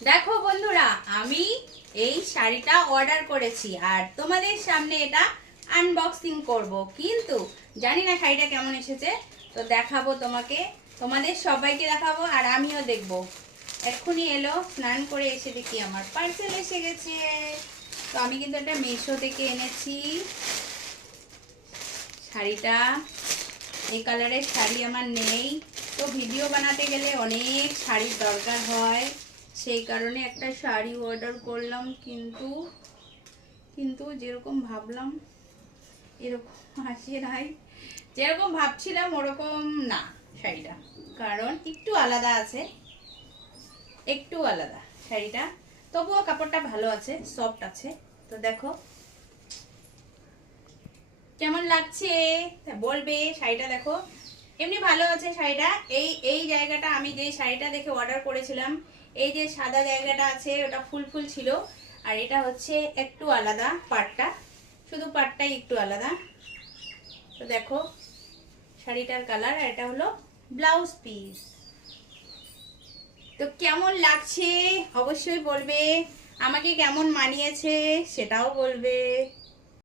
দেখো বন্ধুরা, আমি এই শাড়িটা অর্ডার করেছি আর তোমাদের সামনে এটা আনবক্সিং করব, কিন্তু জানি না শাড়িটা কেমন এসেছে। তো দেখাবো তোমাকে, তোমাদের সবাইকে দেখাবো আর আমিও দেখব। এক্ষুনি এলো, স্নান করে এসে দেখি আমার পার্সেল এসে গেছে। তো আমি কিন্তু এটা মিশো থেকে এনেছি শাড়িটা। এই কালারের শাড়ি আমার নেই, তো ভিডিও বানাতে গেলে অনেক শাড়ির দরকার হয়, সেই কারণে একটা শাড়ি অর্ডার করলাম। কিন্তু কিন্তু যেরকম ভাবলাম এরকম আসে নাই, যেরকম ভাবছিলাম ওরকম না শাড়িটা, কারণ একটু আলাদা আছে, একটু আলাদা শাড়িটা। তবুও কাপড়টা ভালো আছে, সফট আছে। তো দেখো কেমন লাগছে বলবে। শাড়িটা দেখো, এমনি ভালো আছে শাড়িটা। এই এই জায়গাটা আমি যে শাড়িটা দেখে অর্ডার করেছিলাম, এই যে সাদা জায়গাটা আছে ওটা ফুল ফুল ছিল, আর এটা হচ্ছে একটু আলাদা পাটটা, শুধু পাটটাই একটু আলাদা। তো দেখো শাড়িটার কালার, আর এটা হলো ব্লাউজ পিস। তো কেমন লাগছে অবশ্যই বলবে, আমাকে কেমন মানিয়েছে সেটাও বলবে।